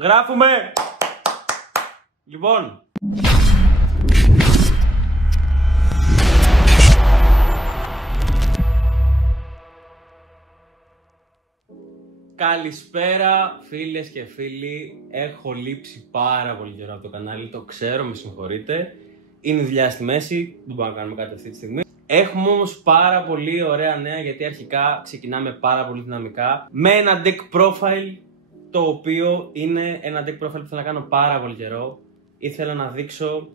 Γράφουμε! Λοιπόν. Καλησπέρα φίλες και φίλοι. Έχω λείψει πάρα πολύ καιρό από το κανάλι, το ξέρω, με συγχωρείτε. Είναι δουλειά στη μέση, δεν μπορούμε να κάνουμε κάτι αυτή τη στιγμή. Έχουμε όμως πάρα πολύ ωραία νέα, γιατί αρχικά ξεκινάμε πάρα πολύ δυναμικά με ένα deck profile, το οποίο είναι ένα deck profile που θέλω να κάνω πάρα πολύ καιρό. Ήθελα να δείξω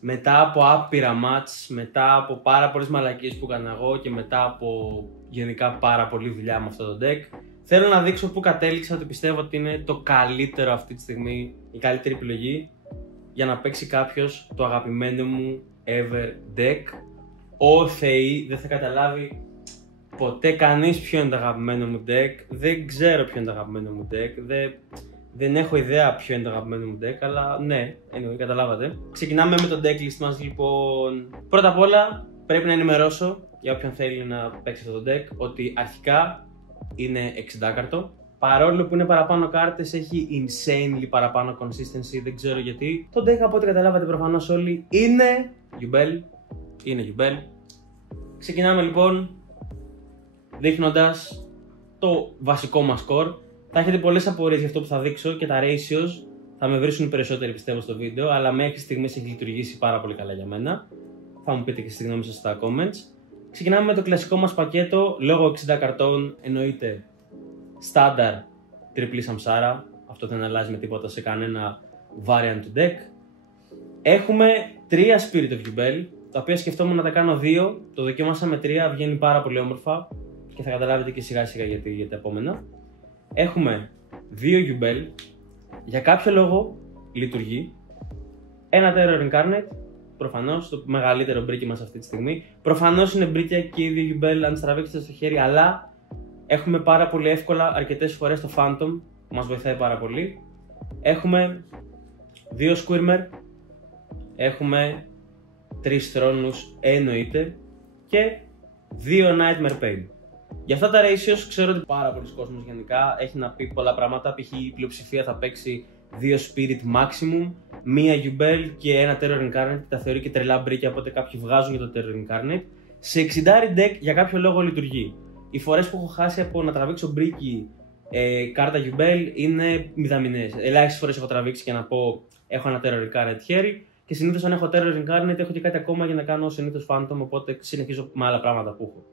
μετά από άπειρα match, μετά από πάρα πολλές μαλακίες που έκανα εγώ και μετά από γενικά πάρα πολλή δουλειά με αυτό το deck, θέλω να δείξω που κατέληξα, ότι πιστεύω ότι είναι το καλύτερο αυτή τη στιγμή, η καλύτερη επιλογή για να παίξει κάποιος το αγαπημένο μου ever deck. Ο Θεή, δεν θα καταλάβει ποτέ κανείς ποιο είναι το αγαπημένο μου deck. Δεν ξέρω ποιο είναι το αγαπημένο μου deck. Δεν έχω ιδέα ποιο είναι το αγαπημένο μου deck, αλλά ναι, καταλάβατε. Ξεκινάμε με το deck list μας λοιπόν. Πρώτα απ' όλα πρέπει να ενημερώσω για όποιον θέλει να παίξει αυτό το deck ότι αρχικά είναι 60 κάρτο. Παρόλο που είναι παραπάνω κάρτες, έχει insanely παραπάνω consistency, δεν ξέρω γιατί. Το deck, από ό,τι καταλάβατε προφανώς όλοι, είναι Yubel. Είναι Yubel. Ξεκινάμε λοιπόν δείχνοντας το βασικό μας core. Θα έχετε πολλές απορίες για αυτό που θα δείξω και τα ratios θα με βρίσκουν περισσότεροι, πιστεύω, στο βίντεο, αλλά μέχρι στιγμής έχει λειτουργήσει πάρα πολύ καλά για μένα. Θα μου πείτε και στη γνώμη σας στα comments. Ξεκινάμε με το κλασικό μας πακέτο, λόγω 60 καρτών εννοείται στάνταρ τριπλή σαμσάρα, αυτό δεν αλλάζει με τίποτα σε κανένα variant του deck. Έχουμε 3 Spirit of Yubel, τα οποία σκεφτόμουν να τα κάνω 2, το δοκίμασα με 3, βγαίνει πάρα πολύ όμορφα και θα καταλάβετε και σιγά σιγά γιατί για τα επόμενα. Έχουμε 2 Yubel, για κάποιο λόγο λειτουργεί, ένα Terror Incarnate, προφανώς το μεγαλύτερο μπρίκι μας αυτή τη στιγμή. Προφανώς είναι μπρίκια και οι 2 Yubel αν τις τραβήξετε στο χέρι, αλλά έχουμε πάρα πολύ εύκολα αρκετές φορές το Phantom, που μας βοηθάει πάρα πολύ. Έχουμε 2 Squirmer, έχουμε 3 θρόνους εννοείται και 2 Nightmare Pain. Για αυτά τα ratios ξέρω ότι πάρα πολλοί κόσμος γενικά έχει να πει πολλά πράγματα. Π.χ. η πλειοψηφία θα παίξει 2 Spirit maximum, μία Yubel και ένα Terror Incarnate. Τα θεωρεί και τρελά μπρίκια, οπότε κάποιοι βγάζουν για το Terror Incarnate. Σε 60 deck για κάποιο λόγο λειτουργεί. Οι φορές που έχω χάσει από να τραβήξω μπρίκι κάρτα Yubel είναι μηδαμινές. Ελάχιστες φορές έχω τραβήξει και να πω έχω ένα Terror Incarnate χέρι. Και συνήθως αν έχω Terror Incarnate έχω και κάτι ακόμα για να κάνω συνήθως Phantom, οπότε συνεχίζω με άλλα πράγματα που έχω.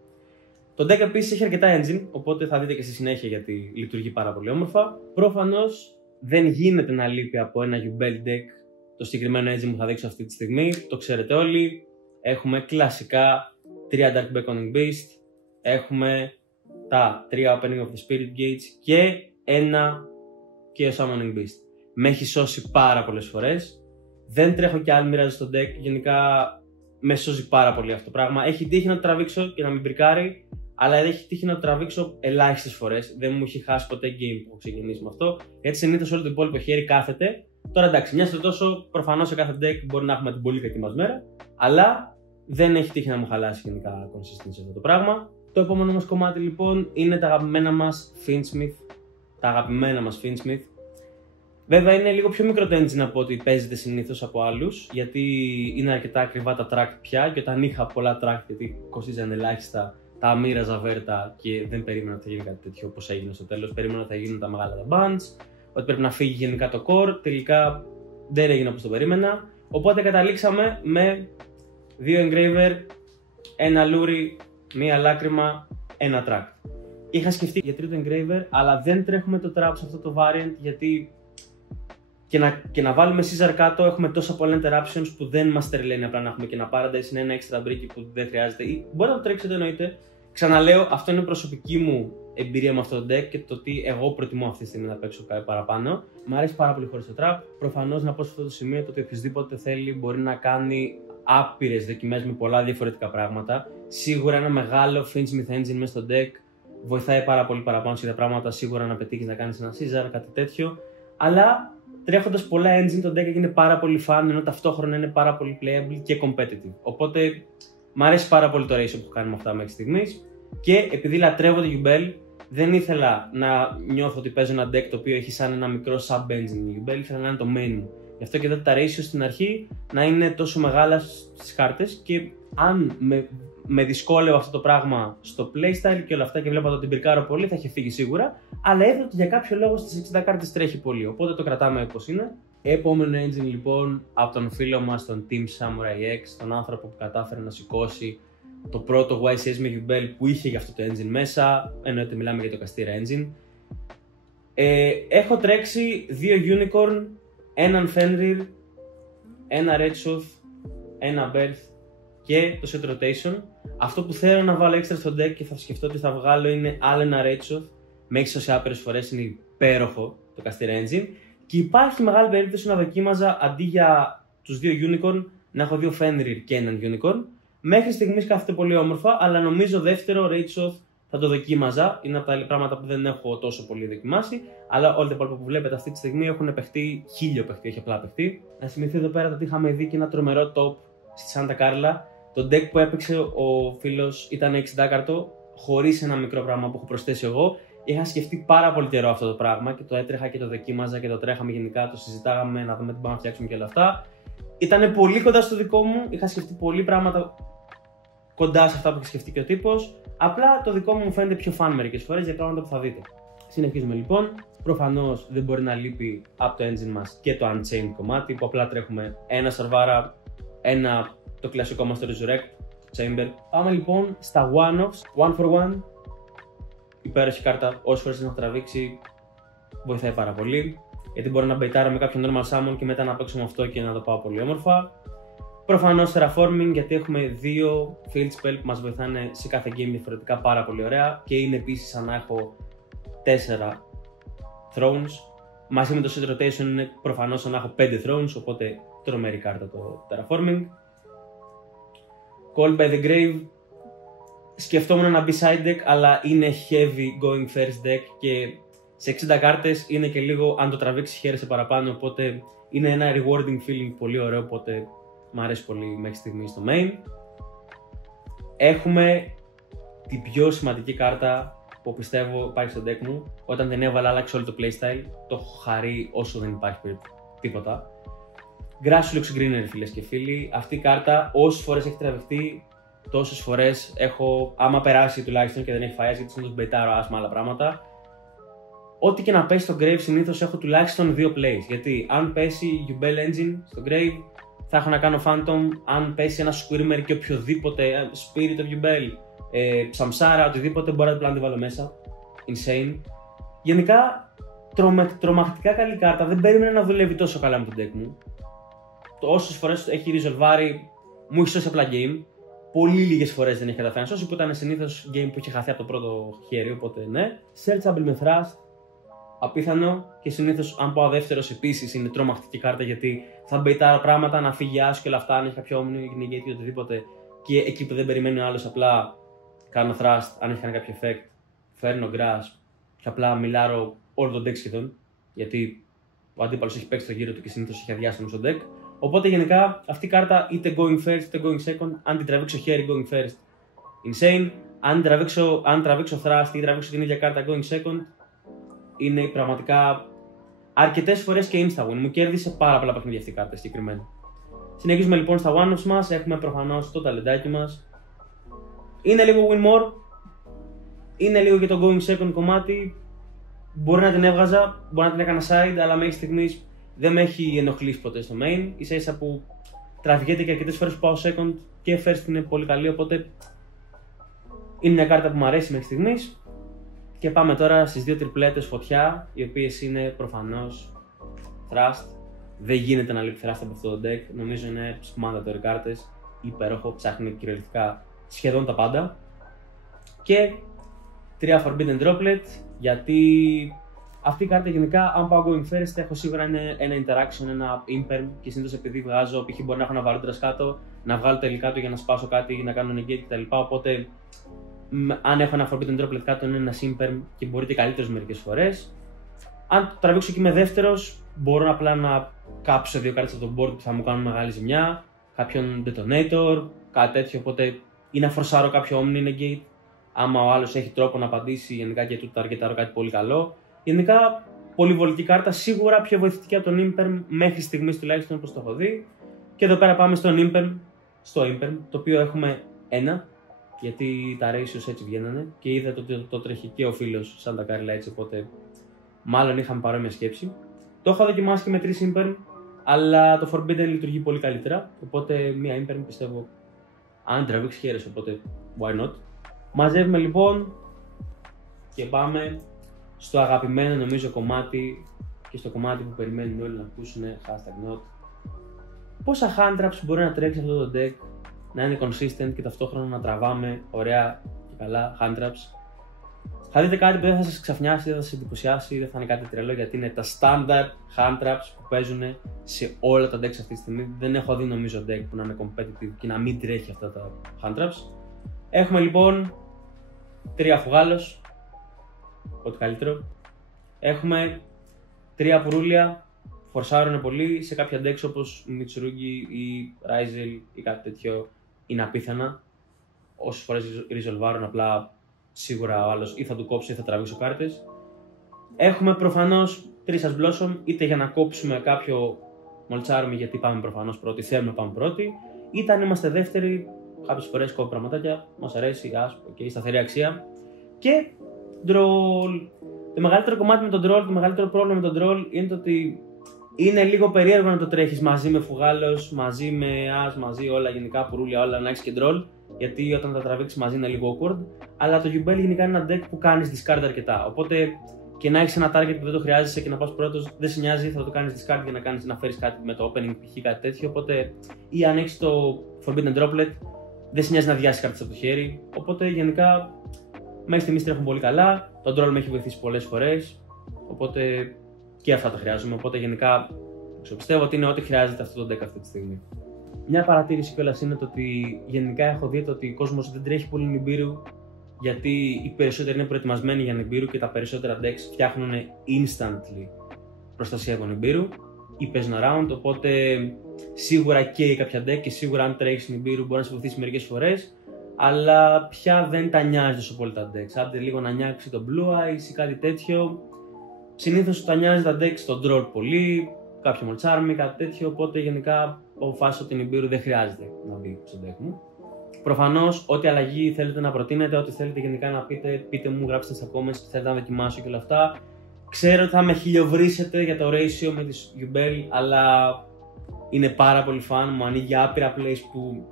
Το deck επίσης έχει αρκετά engine, οπότε θα δείτε και στη συνέχεια γιατί λειτουργεί πάρα πολύ όμορφα. Προφανώς δεν γίνεται να λείπει από ένα Yubel deck το συγκεκριμένο engine που θα δείξω αυτή τη στιγμή, το ξέρετε όλοι. Έχουμε κλασικά 3 Dark Beckoning Beast, έχουμε τα 3 Opening of the Spirit Gates και ένα Chaos Summoning Beast. Με έχει σώσει πάρα πολλές φορές. Δεν τρέχω και άλλη μοιράζει στο deck, γενικά με σώζει πάρα πολύ αυτό το πράγμα. Έχει τύχει να το τραβήξω και να μην μπρικάρει, αλλά έχει τύχει να το τραβήξω ελάχιστες φορές. Δεν μου έχει χάσει ποτέ game που έχω ξεκινήσει με αυτό, γιατί συνήθως όλο το υπόλοιπο χέρι κάθεται. Τώρα εντάξει, μια στο τόσο, προφανώς σε κάθε deck μπορεί να έχουμε την πολύ κακή μας μέρα, αλλά δεν έχει τύχει να μου χαλάσει γενικά consistency αυτό το πράγμα. Το επόμενο μας κομμάτι λοιπόν είναι τα αγαπημένα μας Fiendsmith. Τα αγαπημένα μας Fiendsmith. Βέβαια είναι λίγο πιο μικρό το engine από ό,τι παίζεται συνήθως από άλλους, γιατί είναι αρκετά ακριβά τα track πια και όταν είχα πολλά track γιατί κοστίζαν ελάχιστα, τα μοίραζα βέρτα και δεν περίμενα ότι θα γίνει κάτι τέτοιο όπως έγινε στο τέλος. Περίμενα ότι θα γίνουν τα μεγάλα τα bands, ότι πρέπει να φύγει γενικά το core, τελικά δεν έγινε όπως το περίμενα. Οπότε καταλήξαμε με 2 engraver, ένα lure, μία λάκρυμα, ένα track. Είχα σκεφτεί για τρίτο engraver, αλλά δεν τρέχουμε το trap σε αυτό το variant γιατί και να βάλουμε Caesar κάτω έχουμε τόσα πολλά interruptions που δεν μας τρελαίνει απλά να έχουμε και ένα Paradise, είναι ένα extra μπρίκι που δεν χρειάζεται ή μπορεί να το τρέξετε εννοείται. Ξαναλέω, αυτό είναι προσωπική μου εμπειρία με αυτό το deck και το ότι εγώ προτιμώ αυτή τη στιγμή να παίξω κάτι παραπάνω. Μ' αρέσει πάρα πολύ χωρίς το trap. Προφανώς να πω σε αυτό το σημείο το ότι οποιοδήποτε θέλει μπορεί να κάνει άπειρες δοκιμές με πολλά διαφορετικά πράγματα. Σίγουρα ένα μεγάλο Fiendsmith engine μέσα στο deck βοηθάει πάρα πολύ παραπάνω σε τα πράγματα. Σίγουρα να πετύχεις να κάνεις ένα Caesar, κάτι τέτοιο. Αλλά τρέχοντας πολλά engine το deck είναι πάρα πολύ fun, ενώ ταυτόχρονα είναι πάρα πολύ playable και competitive. Οπότε μου αρέσει πάρα πολύ το ratio που κάνουμε αυτά μέχρι στιγμής. Και επειδή λατρεύω το Yubel, δεν ήθελα να νιώθω ότι παίζω ένα deck το οποίο έχει σαν ένα μικρό sub-engine Yubel, ήθελα να είναι το main μου. Γι' αυτό και είδα τα ratio στην αρχή να είναι τόσο μεγάλα στις κάρτες και αν με δυσκόλευε αυτό το πράγμα στο playstyle και όλα αυτά και βλέπα ότι την πυρκάρω πολύ, θα είχε φύγει σίγουρα. Αλλά είδα ότι για κάποιο λόγο στις 60 κάρτες τρέχει πολύ, οπότε το κρατάμε όπως είναι. Επόμενο engine λοιπόν από τον φίλο μας, τον Team Samurai X, τον άνθρωπο που κατάφερε να σηκώσει το πρώτο YCS με Yubel που είχε για αυτό το engine μέσα, εννοείται μιλάμε για το Castira engine. Έχω τρέξει 2 Unicorn, έναν Fenrir, ένα Redsooth, ένα Birth και το Set Rotation. Αυτό που θέλω να βάλω έξτρα στο deck και θα σκεφτώ ότι θα βγάλω είναι άλλο ένα Redsooth. Με έχει σώσει άπειρες φορές, είναι υπέροχο το Castira engine. Και υπάρχει μεγάλη περίπτωση να δοκίμαζα αντί για τους 2 Unicorn να έχω 2 Fenrir και έναν Unicorn. Μέχρι στιγμής κάθεται πολύ όμορφα, αλλά νομίζω δεύτερο Redsooth θα το δοκίμαζα. Είναι από τα πράγματα που δεν έχω τόσο πολύ δοκιμάσει. Αλλά όλα τα υπόλοιπα που βλέπετε αυτή τη στιγμή έχουν παιχτεί, 1000 παιχτεί, έχει απλά παιχτεί. Να θυμηθεί εδώ πέρα ότι είχαμε δει και ένα τρομερό top στη Santa Carla. Το deck που έπαιξε ο φίλος ήταν 60 κάρτο, χωρίς ένα μικρό πράγμα που έχω προσθέσει εγώ. Είχα σκεφτεί πάρα πολύ καιρό αυτό το πράγμα και το έτρεχα και το δοκίμαζα και το τρέχαμε γενικά, το συζητάγαμε να δούμε τι πάμε να φτιάξουμε και όλα αυτά. Ήταν πολύ κοντά στο δικό μου, είχα σκεφτεί πολλοί πράγματα κοντά σε αυτά που έχει σκεφτεί και ο τύπος. Απλά το δικό μου φαίνεται πιο fun μερικές φορές για πράγματα που θα δείτε. Συνεχίζουμε λοιπόν. Προφανώς δεν μπορεί να λείπει από το engine μας και το Unchained κομμάτι που απλά τρέχουμε ένα Sarvara, ένα το κλασικό μας το Resurrect, Chamber. Πάμε λοιπόν στα one-offs, 1-for-1. Υπέροχη κάρτα, όσες φορές να τραβήξει βοηθάει πάρα πολύ. Γιατί μπορώ να μπεϊτάρω με κάποιον normal summon και μετά να παίξω με αυτό και να το πάω πολύ όμορφα. Προφανώς terraforming, γιατί έχουμε 2 field spell που μας βοηθάνε σε κάθε game διαφορετικά πάρα πολύ ωραία. Και είναι επίσης σαν να έχω 4 thrones. Μαζί με το set rotation είναι προφανώς σαν να έχω 5 thrones, οπότε τρομερή κάρτα το terraforming. Call by the Grave. Σκεφτόμουν να μπει side deck, αλλά είναι heavy going first deck και σε 60 κάρτες είναι και λίγο αν το τραβήξει χαίρεσαι παραπάνω, οπότε είναι ένα rewarding feeling πολύ ωραίο, οπότε μου αρέσει πολύ μέχρι στιγμή στο main. Έχουμε την πιο σημαντική κάρτα που πιστεύω υπάρχει στο deck μου. Όταν την έβαλα άλλαξε όλο το playstyle, το έχω χαρεί όσο δεν υπάρχει τίποτα. Grassylux Greener φίλες και φίλοι, αυτή η κάρτα όσες φορές έχει τραβηχτεί, τόσες φορές έχω, άμα περάσει τουλάχιστον και δεν έχει φαΐας, γιατί συνήθως μπεϊτάρω άσμα άλλα πράγματα. Ό,τι και να πέσει στο Grave συνήθως έχω τουλάχιστον 2 plays. Γιατί αν πέσει Yubel Engine στο Grave, θα έχω να κάνω Phantom. Αν πέσει ένα Squirmer και οποιοδήποτε Spirit of Yubel, Samsara, οτιδήποτε μπορεί να το βάλω μέσα. Insane. Γενικά, τρομακτικά καλή κάρτα. Δεν περίμενα να δουλεύει τόσο καλά με το deck μου. Όσες φορές έχει ριζολβάρει, μου έχει σώσει απλά game. Πολύ λίγες φορές δεν έχει καταφέρει να σώσει, που ήταν συνήθως game που είχε χαθεί από το πρώτο χέρι, οπότε ναι. Searchable με Thrust, απίθανο, και συνήθως αν πάω δεύτερος επίσης είναι τρομακτική κάρτα γιατί θα μπεϊτάρω πράγματα, να φύγει άσου και όλα αυτά, αν έχει κάποιο όμνιο ή negate ή οτιδήποτε και εκεί που δεν περιμένει ο άλλος απλά κάνω Thrust, αν έχει κάνει κάποιο effect, φέρνω Grass και απλά μιλάρω όλο το deck σχεδόν, γιατί ο αντίπαλος έχει παίξει το γύρο του και συνήθως έχει αδειάσει στο deck. Οπότε γενικά αυτή η κάρτα είτε going first είτε going second, αν την τραβήξω χέρι going first, insane. Αν τραβήξω thrust ή τραβήξω την ίδια κάρτα going second, είναι πραγματικά αρκετές φορές και insta win. Μου κέρδισε πάρα πολλά παιχνίδια αυτή η κάρτα συγκεκριμένα. Συνεχίζουμε λοιπόν στα one-offs μας, έχουμε προφανώς το ταλεντάκι μας. Είναι λίγο win more, είναι λίγο και το going second κομμάτι. Μπορεί να την έβγαζα, μπορεί να την έκανα side, αλλά μέχρι στιγμής δεν με έχει ενοχλήσει ποτέ στο main. Ίσα ίσα που τραβηγέται και αρκετές φορές που πάω second και first είναι πολύ καλή, οπότε είναι μια κάρτα που μου αρέσει μέχρι στιγμής. Και πάμε τώρα στις 2 τριπλέτες φωτιά, οι οποίες είναι προφανώς Thrust. Δεν γίνεται να λείπει Thrust από αυτό το deck, νομίζω είναι mandatory κάρτες, υπέροχο, ψάχνει κυριολεκτικά σχεδόν τα πάντα. Και 3 Forbidden Droplet, γιατί αυτή η κάρτα γενικά, αν πάω going first, έχω σίγουρα ένα interaction, ένα imperm και συνήθως επειδή βγάζω, π.χ. μπορεί να έχω ένα Valorous κάτω, να βγάλω τελικά του για να σπάσω κάτι ή να κάνω negate κτλ. Οπότε, αν έχω ένα Forbidden Droplet κάτω, είναι ένα imperm και μπορεί και καλύτερος μερικές φορές. Αν το τραβήξω και είμαι δεύτερος, μπορώ απλά να κάψω 2 κάρτες από το board που θα μου κάνουν μεγάλη ζημιά, κάποιον Detonator, κάτι τέτοιο. Οπότε, ή να φορσάρω κάποιο Omni negate. Άμα ο άλλος έχει τρόπο να απαντήσει, γενικά και του ταργετάρω κάτι πολύ καλό. Γενικά, πολυβολική κάρτα, σίγουρα πιο βοηθητική από τον Imperm μέχρι στιγμής τουλάχιστον όπως το έχω δει. Και εδώ πέρα πάμε στο Imperm, το οποίο έχουμε 1, γιατί τα ratios έτσι βγαίνανε και είδατε ότι το τρέχει και ο φίλος σαν τα κάριλα έτσι, οπότε μάλλον είχαμε παρόμοια σκέψη. Το έχω δοκιμάσει και με 3 Imperm, αλλά το Forbidden λειτουργεί πολύ καλύτερα, οπότε μία Imperm πιστεύω αν τραβήξει χέρες, οπότε why not. Μαζεύουμε λοιπόν και πάμε στο αγαπημένο νομίζω κομμάτι και στο κομμάτι που περιμένουν όλοι να ακούσουν, #not. Πόσα hand traps μπορεί να τρέξει αυτό το deck, να είναι consistent και ταυτόχρονα να τραβάμε ωραία και καλά hand traps. Θα δείτε κάτι που δεν θα σας ξαφνιάσει, δεν θα σας εντυπωσιάσει, δεν θα είναι κάτι τρελό, γιατί είναι τα standard hand traps που παίζουν σε όλα τα decks αυτή τη στιγμή. Δεν έχω δει νομίζω deck που να είναι competitive και να μην τρέχει αυτά τα hand traps. Έχουμε λοιπόν 3 φουγάλος, ό,τι καλύτερο. Έχουμε 3 πουρούλια, φορσάρουν πολύ σε κάποια decks όπως Mitsurugi ή Ryzel ή κάτι τέτοιο, είναι απίθανα. Όσες φορές ριζολβάρουν, απλά σίγουρα ο άλλος ή θα του κόψει ή θα τραβήξω κάρτες. Έχουμε προφανώς 3 Blossom, είτε για να κόψουμε κάποιο Molcharmy γιατί πάμε προφανώς πρώτοι, θέλουμε να πάμε πρώτοι, είτε αν είμαστε δεύτεροι, κάποιες φορές κόβει πραγματάκια, μας αρέσει, η σταθερή αξία. Και Droll. Το μεγαλύτερο κομμάτι με τον Droll, το μεγαλύτερο πρόβλημα με τον Droll είναι το ότι είναι λίγο περίεργο να το τρέχεις μαζί με φουγάλος, μαζί με μαζί όλα γενικά, πουρούλια όλα, να έχεις και Droll. Γιατί όταν τα τραβήξεις μαζί είναι λίγο awkward. Αλλά το Yubel γενικά είναι ένα deck που κάνεις discard αρκετά. Οπότε και να έχεις ένα target που δεν το χρειάζεσαι και να πας πρώτος, δεν σε νοιάζει, θα το κάνεις discard για να φέρεις κάτι με το opening, π.χ. κάτι τέτοιο. Οπότε, ή αν έχεις το Forbidden Droplet, δεν σε νοιάζει να διάσεις κάρτες από το χέρι. Οπότε γενικά μέχρι στιγμής τρέχουν πολύ καλά. Το Droll με έχει βοηθήσει πολλές φορές. Οπότε και αυτά τα χρειάζομαι. Οπότε γενικά πιστεύω ότι είναι ό,τι χρειάζεται αυτό το deck αυτή τη στιγμή. Μια παρατήρηση κιόλας είναι το ότι γενικά έχω δει ότι ο κόσμος δεν τρέχει πολύ Nibiru, γιατί οι περισσότεροι είναι προετοιμασμένοι για Nibiru και τα περισσότερα decks φτιάχνουν instantly προστασία από Nibiru ή παίζουν around. Οπότε σίγουρα καίει κάποια deck και σίγουρα αν τρέχεις Nibiru μπορεί να σε βοηθήσει μερικές φορές, αλλά πια δεν τα νοιάζει τόσο πολύ τα decks. Άντε λίγο να νιάξει το Blue Eyes ή κάτι τέτοιο. Συνήθως τα νοιάζει τα decks στο Droll πολύ, κάποιο Molcharmy, κάτι τέτοιο. Οπότε γενικά αποφάσισα ότι η Nibiru δεν χρειάζεται να μπει στο deck μου. Προφανώς, ό,τι αλλαγή θέλετε να προτείνετε, ό,τι θέλετε γενικά να πείτε μου, γράψτε στα comments τι θέλετε να δοκιμάσω και όλα αυτά. Ξέρω ότι θα με χιλιοβρίσετε για το ratio με τις Yubel, αλλά είναι πάρα πολύ fun, μου ανοίγει άπειρα plays που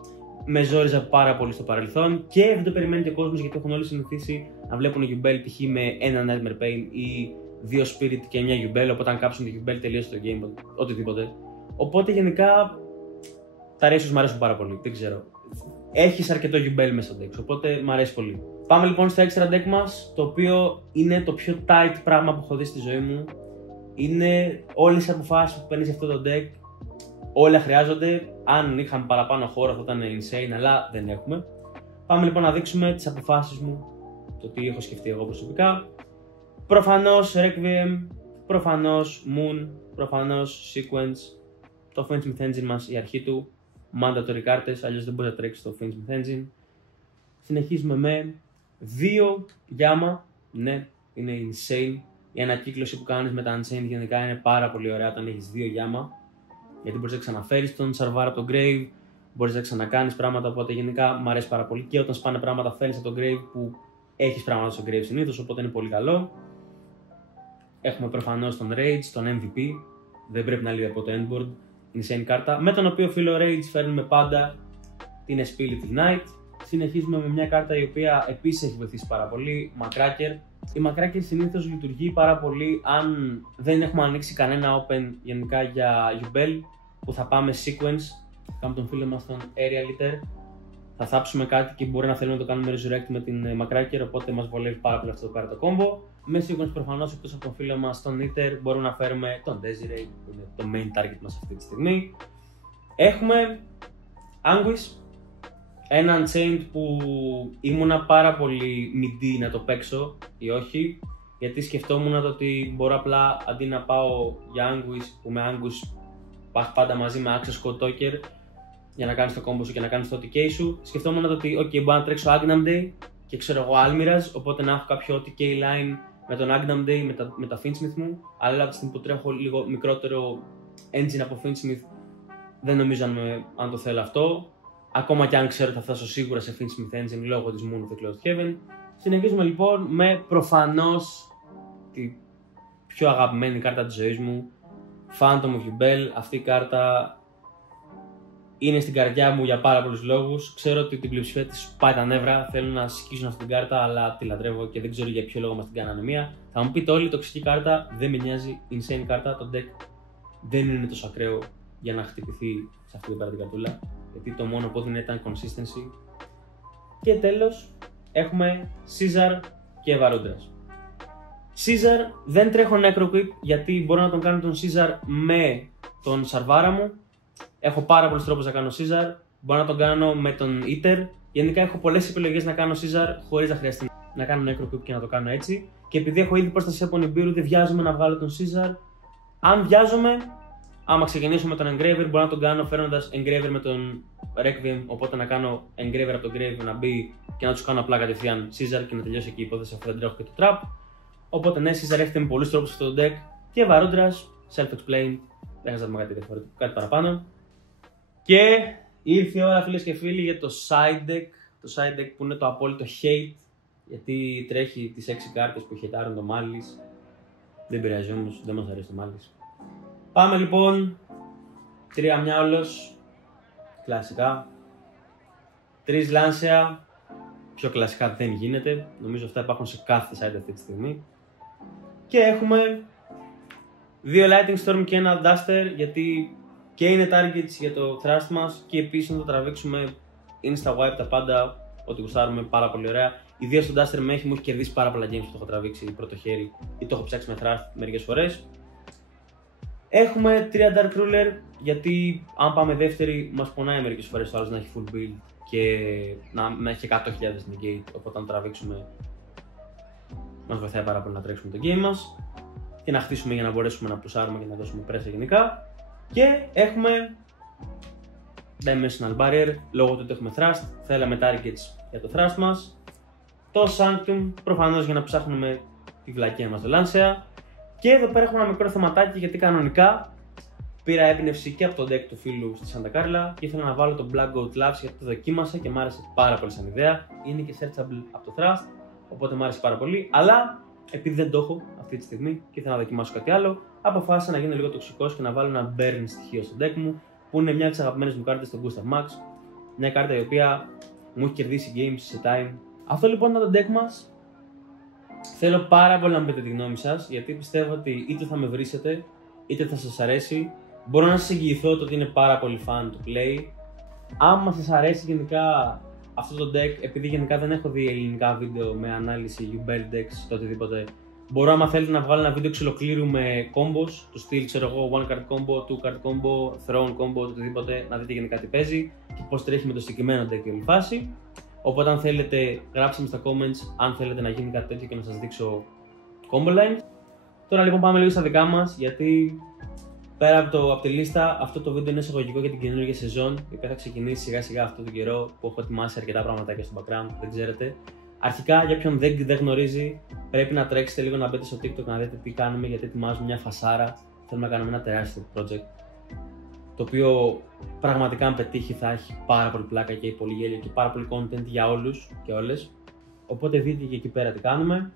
με ζόριζα πάρα πολύ στο παρελθόν και δεν το περιμένει και ο κόσμος, γιατί έχουν όλοι συνηθίσει να βλέπουν Yubel π.χ. με ένα Nightmare Pain ή 2 Spirit και μια Yubel, οπότε αν κάψουν τη Yubel τελείωσε το game, οτιδήποτε. Οπότε γενικά τα ratios μου αρέσουν πάρα πολύ, δεν ξέρω. Έχεις αρκετό Yubel μέσα στο deck, οπότε μου αρέσει πολύ. Πάμε λοιπόν στο extra deck μας, το οποίο είναι το πιο tight πράγμα που έχω δει στη ζωή μου. Είναι όλες οι αποφάσεις που παίρνεις σε αυτό το deck, όλα χρειάζονται. Αν είχαμε παραπάνω χώρο θα ήταν insane, αλλά δεν έχουμε. Πάμε λοιπόν να δείξουμε τις αποφάσεις μου, το τι έχω σκεφτεί εγώ προσωπικά. Προφανώς Requiem, προφανώς Moon, προφανώς Sequence, το Fence Myth Engine μας, η αρχή του, mandatory κάρτες, αλλιώς δεν μπορεί να τρέξει το Fence Myth Engine. Συνεχίζουμε με 2 Gamma, ναι, είναι insane. Η ανακύκλωση που κάνεις με τα Unchained γενικά είναι πάρα πολύ ωραία όταν έχεις 2 Gamma, γιατί μπορείς να ξαναφέρεις τον Sarvar από το Grave, μπορείς να ξανακάνεις πράγματα, οπότε γενικά μου αρέσει πάρα πολύ. Και όταν σπάνε πράγματα φέρνεις από το Grave που έχεις πράγματα στο Grave συνήθως, οπότε είναι πολύ καλό. Έχουμε προφανώς τον Rage, τον MVP, δεν πρέπει να λείπει από το Endboard, insane κάρτα, με τον οποίο φίλο Rage φέρνουμε πάντα την Espilith Ignite. Συνεχίζουμε με μια κάρτα η οποία επίσης έχει βοηθήσει πάρα πολύ, Macracker. Η Macracker συνήθως λειτουργεί πάρα πολύ αν δεν έχουμε ανοίξει κανένα open γενικά για Yubel, που θα πάμε Sequence, θα κάνουμε τον φίλο μας τον Aerial Eater, θα θάψουμε κάτι και μπορεί να θέλουμε να το κάνουμε Resurrect με την Macracker, οπότε μας βολεύει πάρα πολύ αυτό το πέρα το combo. Με Sequence προφανώς, εκτός από τον φίλο μας τον Eater, μπορούμε να φέρουμε τον Desiree, που είναι το main target μας αυτή τη στιγμή. Έχουμε Anguish, ένα Unchained που ήμουνα πάρα πολύ μηντή να το παίξω ή όχι, γιατί σκεφτόμουν το ότι μπορώ απλά αντί να πάω για Anguish, που με Anguish πας πάντα μαζί με Access Code Talker για να κάνεις το combo σου και να κάνεις το TK σου, σκεφτόμουν το ότι ok, μπορώ να τρέξω Agnam Day και ξέρω εγώ Almiraj, οπότε να έχω κάποιο TK line με τον Agnam Day, με τα Finsmith μου, αλλά από τη στιγμή που τρέχω λίγο μικρότερο engine από Finsmith, δεν νομίζω αν το θέλω αυτό. Ακόμα και αν ξέρω ότι θα φτάσω σίγουρα σε Finsmith engine λόγω της Moon of the Closed Heaven. Συνεχίζουμε λοιπόν με προφανώς τη πιο αγαπημένη κάρτα της ζωής μου, Phantom of Yubel. Αυτή η κάρτα είναι στην καρδιά μου για πάρα πολλούς λόγους. Ξέρω ότι την πλειοψηφία της πάει τα νεύρα. Θέλω να σκίσουν αυτή την κάρτα, αλλά τη λατρεύω και δεν ξέρω για ποιο λόγο μας την κάνανε μία. Θα μου πείτε όλοι, τοξική κάρτα δεν με νοιάζει. Insane κάρτα. Το deck δεν είναι τόσο ακραίο για να χτυπηθεί σε αυτή την πέρα την καρτούλα. Γιατί το μόνο που έδινε ήταν consistency. Και τέλος έχουμε Caesar και Varundras. Caesar δεν τρέχω Necro Quip γιατί μπορώ να τον κάνω τον Caesar με τον Σαρβάρα μου. Έχω πάρα πολλούς τρόπους να κάνω Caesar. Μπορώ να τον κάνω με τον Eater. Γενικά έχω πολλές επιλογές να κάνω Caesar χωρίς να χρειαστεί να κάνω Necro Quip και να το κάνω έτσι. Και επειδή έχω ήδη προστασία από Nibiru, δεν βιάζομαι να βγάλω τον Caesar. Αν βιάζομαι, άμα ξεκινήσω με τον Engraver, μπορώ να τον κάνω φέρνοντας Engraver με τον Requiem. Οπότε να κάνω Engraver από τον Grave να μπει και να τους κάνω απλά κατευθείαν Caesar και να τελειώσει εκεί η υπόθεση αφού δεν τρέχω και το Trap. Οπότε ναι, Caesar έχετε με πολλούς τρόπους αυτό το deck. Και Varundras, self-explained, δεν χρειάζεται κάτι παραπάνω. Και ήρθε η ώρα, φίλες και φίλοι, για το side deck. Το side deck που είναι το απόλυτο hate, γιατί τρέχει τις 6 κάρτες που χαιτάρουν το Malice. Δεν πειράζει όμως, δεν μας αρέσει το Malice. Πάμε λοιπόν, 3 Μιάολος, κλασικά. 3 Lancea, πιο κλασικά δεν γίνεται. Νομίζω αυτά υπάρχουν σε κάθε side αυτή τη στιγμή. Και έχουμε 2 Lightning Storm και 1 Duster, γιατί και είναι targets για το Thrust μας και επίσης να το τραβήξουμε insta wipe τα πάντα, ό,τι γουστάρουμε, πάρα πολύ ωραία. Ιδίως το Duster μου έχει κερδίσει πάρα πολλά games που το έχω τραβήξει πρώτο χέρι ή το έχω ψάξει με Thrust μερικές φορές. Έχουμε 3 Dark Ruler, γιατί αν πάμε δεύτερη μας πονάει μερικές φορές το άλλος να έχει full build και να έχει 100.000 negate, οπότε να το τραβήξουμε μας βοηθάει πάρα πολύ να τρέξουμε το game μας και να χτίσουμε για να μπορέσουμε να πουσάρουμε και να δώσουμε πρέσσα γενικά. Και έχουμε Dimensional Barrier, λόγω του ότι έχουμε Thrust, θέλαμε targets για το Thrust μας. Το Sanctum, προφανώς για να ψάχνουμε τη βλακεία μας το Lancea. Και εδώ πέρα έχουμε ένα μικρό θεματάκι, γιατί κανονικά πήρα έμπνευση και από το deck του φίλου στη Santa Carla και ήθελα να βάλω το Black Goat Labs γιατί το δοκίμασα και μου άρεσε πάρα πολύ σαν ιδέα. Είναι και searchable από το Thrust, οπότε μου άρεσε πάρα πολύ. Αλλά επειδή δεν το έχω αυτή τη στιγμή και ήθελα να δοκιμάσω κάτι άλλο, αποφάσισα να γίνω λίγο τοξικός και να βάλω ένα burn στοιχείο στο deck μου, που είναι μια από τις αγαπημένες μου κάρτες στο Gustav Max. Μια κάρτα η οποία μου έχει κερδίσει games σε time. Αυτό λοιπόν ήταν το deck μας. Θέλω πάρα πολύ να μου πείτε τη γνώμη σας, γιατί πιστεύω ότι είτε θα με βρίσετε, είτε θα σας αρέσει. Μπορώ να σας εγγυηθώ ότι είναι πάρα πολύ fun to play. Άμα σας αρέσει γενικά αυτό το deck, επειδή γενικά δεν έχω δει ελληνικά βίντεο με ανάλυση Yubel decks το οτιδήποτε, μπορώ άμα θέλετε να βγάλω ένα βίντεο εξ ολοκλήρου με combos, του στυλ ξέρω εγώ, one card combo, two card combo, throne combo, το οτιδήποτε, να δείτε γενικά τι παίζει και πώς τρέχει με το συγκεκριμένο deck η όλη φάση. Οπότε αν θέλετε γράψτε μου στα comments αν θέλετε να γίνει κάτι τέτοιο και να σας δείξω combo line. Τώρα λοιπόν πάμε λίγο στα δικά μας, γιατί πέρα από τη λίστα αυτό το βίντεο είναι εισαγωγικό για την καινούργια σεζόν, η οποία θα ξεκινήσει σιγά σιγά αυτόν τον καιρό που έχω ετοιμάσει αρκετά πραγματάκια στο background, δεν ξέρετε. Αρχικά, για ποιον δεν γνωρίζει, πρέπει να τρέξετε λίγο να μπείτε στο TikTok να δείτε τι κάνουμε, γιατί ετοιμάζουμε μια φασάρα. Θέλουμε να κάνουμε ένα τεράστιο project, το οποίο πραγματικά αν πετύχει θα έχει πάρα πολύ πλάκα και πολύ γέλιο και πάρα πολύ content για όλους και όλες. Οπότε δείτε και εκεί πέρα τι κάνουμε.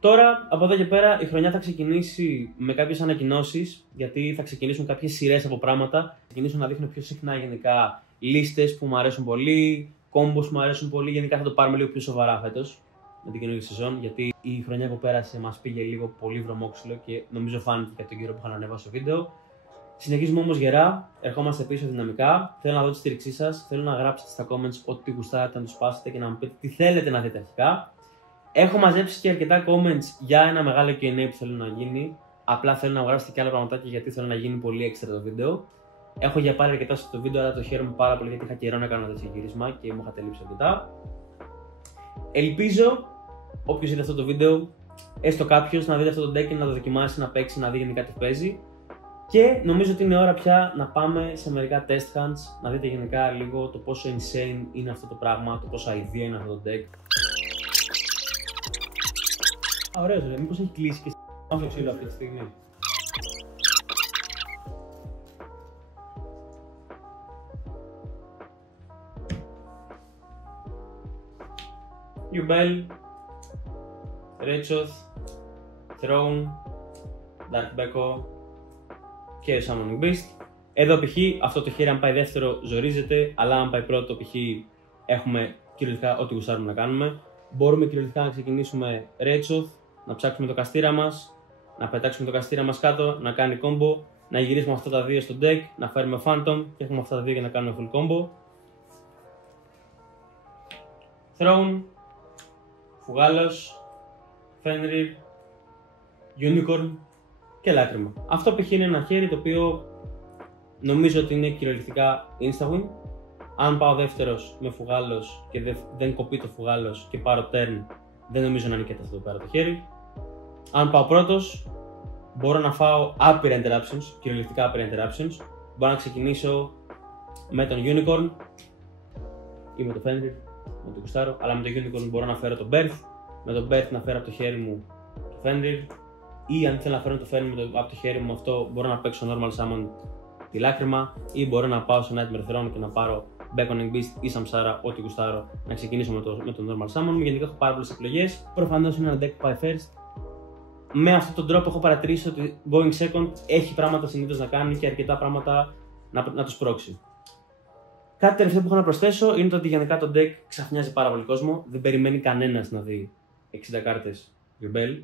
Τώρα, από εδώ και πέρα, η χρονιά θα ξεκινήσει με κάποιες ανακοινώσεις, γιατί θα ξεκινήσουν κάποιες σειρές από πράγματα. Θα ξεκινήσω να δείχνω πιο συχνά γενικά λίστες που μου αρέσουν πολύ, combos που μου αρέσουν πολύ. Γενικά θα το πάρουμε λίγο πιο σοβαρά φέτος με την καινούργια σεζόν, γιατί η χρονιά που πέρασε μας πήγε λίγο πολύ βρωμόξυλο και νομίζω φάνηκε και από τον καιρό που είχα ανεβάσει το βίντεο. Συνεχίζουμε όμως γερά, ερχόμαστε πίσω δυναμικά. Θέλω να δω τη στήριξή σας. Θέλω να γράψετε στα comments ό,τι γουστάρετε, να τους σπάσετε και να μου πείτε τι θέλετε να δείτε αρχικά. Έχω μαζέψει και αρκετά comments για ένα μεγάλο Q&A που θέλω να γίνει. Απλά θέλω να γράψετε και άλλα πραγματάκια γιατί θέλω να γίνει πολύ έξτρα το βίντεο. Έχω για πάλι αρκετά στο βίντεο, αλλά το χαίρομαι πάρα πολύ γιατί είχα καιρό να κάνω τέτοιο γύρισμα και μου είχα τελείψει αρκετά. Ελπίζω όποιος είδε αυτό το βίντεο, έστω κάποιος, να δείτε αυτό το deck και να το δοκιμάσει, να παίξει, να δει γενικά τι παίζει. Και νομίζω ότι είναι ώρα πια να πάμε σε μερικά test hunts, να δείτε γενικά λίγο το πόσο insane είναι αυτό το πράγμα, το πόσο idea είναι αυτό το deck. Ωραίος ρε, μήπως έχει κλείσει και στο ξύλο αυτή τη στιγμή. Yubel, Rechoth, Throne, Dark Beko και Summoning Beast. Εδώ π.χ. αυτό το χέρι αν πάει δεύτερο ζορίζεται, αλλά αν πάει πρώτο π.χ. έχουμε κυριολεκτικά ό,τι γουστάρουμε να κάνουμε. Μπορούμε κυριολεκτικά να ξεκινήσουμε Rechoth, να ψάξουμε το καστήρα μας, να πετάξουμε το καστήρα μας κάτω, να κάνει combo, να γυρίσουμε αυτά τα δύο στο deck, να φέρουμε Phantom και έχουμε αυτά τα δύο για να κάνουμε full combo. Throne, Φουγάλος, Fenrir, Unicorn και Λάκρυμα. Αυτό π.χ. είναι ένα χέρι το οποίο νομίζω ότι είναι κυριολεκτικά insta-win. Αν πάω δεύτερος με Φουγάλος και δεν κοπεί το Φουγάλος και πάρω turn, δεν νομίζω να νικέται αυτό εδώ πέρα το χέρι. Αν πάω πρώτος, μπορώ να φάω άπειρα interruptions, κυριολεκτικά άπειρα interruptions. Μπορώ να ξεκινήσω με τον Unicorn ή με το Fenrir, με το κουστάρω, αλλά με το Unicorn μπορώ να φέρω το Birth, με το Birth να φέρω από το χέρι μου το Fenrir, ή αν θέλω να φέρω το Fenrir από το χέρι μου αυτό, μπορώ να παίξω normal summon τη Λάκρυμα, ή μπορώ να πάω στο Nightmare Throne και να πάρω Beckoning Beast ή Samsara, ό,τι γουστάρω, να ξεκινήσω με το normal summon μου. Γενικά έχω πάρα πολλές επιλογές. Προφανώς είναι ένα deck που πάει first. Με αυτόν τον τρόπο έχω παρατηρήσει ότι going second έχει πράγματα συνήθως να κάνει και αρκετά πράγματα να τους πρόξει. Κάτι τελευταίο που έχω να προσθέσω είναι το ότι γενικά το deck ξαφνιάζει πάρα πολύ κόσμο. Δεν περιμένει κανένας να δει 60 κάρτες Yubel.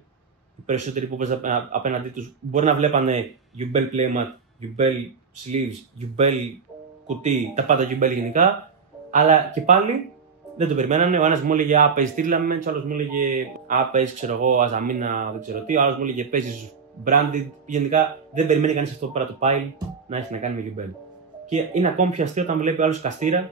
Οι περισσότεροι που παίζουν απέναντί τους μπορεί να βλέπανε Yubel Playmat, Yubel Sleeves, Yubel κουτί, τα πάντα Yubel γενικά. Αλλά και πάλι δεν το περιμένανε. Ο ένας μου έλεγε παίζει Tearlaments, ο άλλος μου έλεγε παίζει ξέρω εγώ Αζαμίνα, δεν ξέρω τι, ο άλλος μου έλεγε παίζει Branded. Γενικά δεν περιμένει κανείς αυτό πέρα το pile να έχει να κάνει με Yubel. Και είναι ακόμη πιο αστείο όταν βλέπει άλλο Καστήρα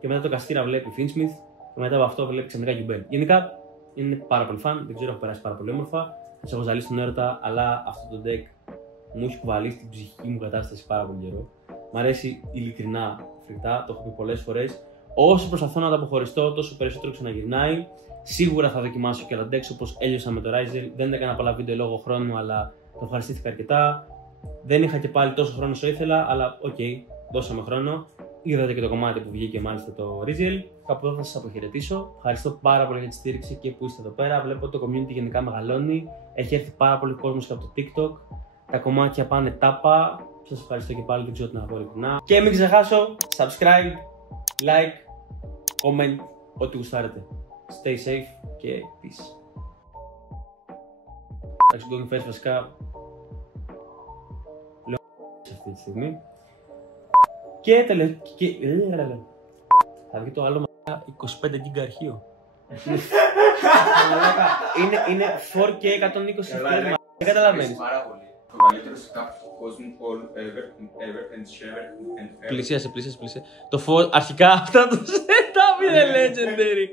και μετά το Καστήρα βλέπει Finsmith και μετά από αυτό βλέπει ξαφνικά Yubel. Γενικά είναι πάρα πολύ φαν, δεν ξέρω, έχω περάσει πάρα πολύ όμορφα. Θα σε έχω ζαλίσει τον έρωτα, αλλά αυτό το deck μου έχει κουβαλήσει την ψυχική μου κατάσταση πάρα πολύ καιρό. Μ' αρέσει ειλικρινά φρικτά, το έχω πει πολλές φορές. Όσο προσπαθώ να το αποχωριστώ, τόσο περισσότερο ξαναγυρνάει. Σίγουρα θα δοκιμάσω και άλλα decks όπως έλειωσα με το Rizel. Δεν έκανα πολλά βίντεο λόγω χρόνου, αλλά το ευχαριστήθηκα αρκετά. Δεν είχα και πάλι τόσο χρόνο όσο ήθελα, αλλά οκ, δώσαμε χρόνο. Είδατε και το κομμάτι που βγήκε μάλιστα το Rizel. Κάπου εδώ θα σας αποχαιρετήσω. Ευχαριστώ πάρα πολύ για τη στήριξη και που είστε εδώ πέρα. Βλέπω το community γενικά μεγαλώνει. Έχει έρθει πάρα πολύ κόσμος και από το TikTok. Τα κομμάτια πάνε τάπα. Σας ευχαριστώ και πάλι, δεν ξέρω τι να πω ειλικρινά. Και μην ξεχάσω, subscribe, like, comment, ό,τι γουστάρετε. Stay safe και peace. Εντάξει, going first βασικά λέω αυτή τη στιγμή. Και θα βγει το άλλο 25 GB αρχείο. Είναι 4K 120 frames. Δεν καταλαβαίνεις. Το καλύτερο σε κάποιο κόσμο, all ever and ever. Πλησίασε. Το φως, αρχικά αυτά το setup είναι legendary.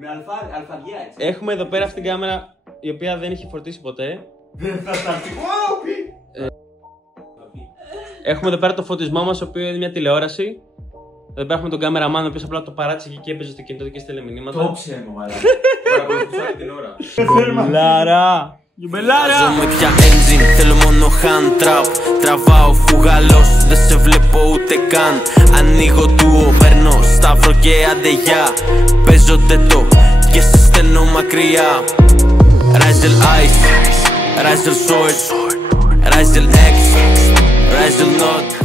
Με αλφαβιά έτσι. Έχουμε εδώ πέρα αυτή την κάμερα η οποία δεν έχει φορτίσει ποτέ. Δεν θα τα πει. Έχουμε εδώ πέρα το φωτισμό μας, ο οποίο είναι μια τηλεόραση. Εδώ πέρα έχουμε τον κάμεραμάν, ο οποίος απλά το παράτησε και έπαιζε στο κινητό και στέλνε μηνύματα. Το ψέμα, μαλάκα. Παρακολουθούσα όλη την ώρα. Λάρα! Γιουμπελάρα! Βάζω με πια engine, θέλω μόνο hand trap. Τραβάω φουγαλός, δεν σε βλέπω ούτε καν. Ανοίγω τούο, παίρνω σταύρο και αντεγιά. Παίζω τετό και σε στέλνω μακριά. Rizel Ice, Rizel Sword, Rizel X, Rizel Not.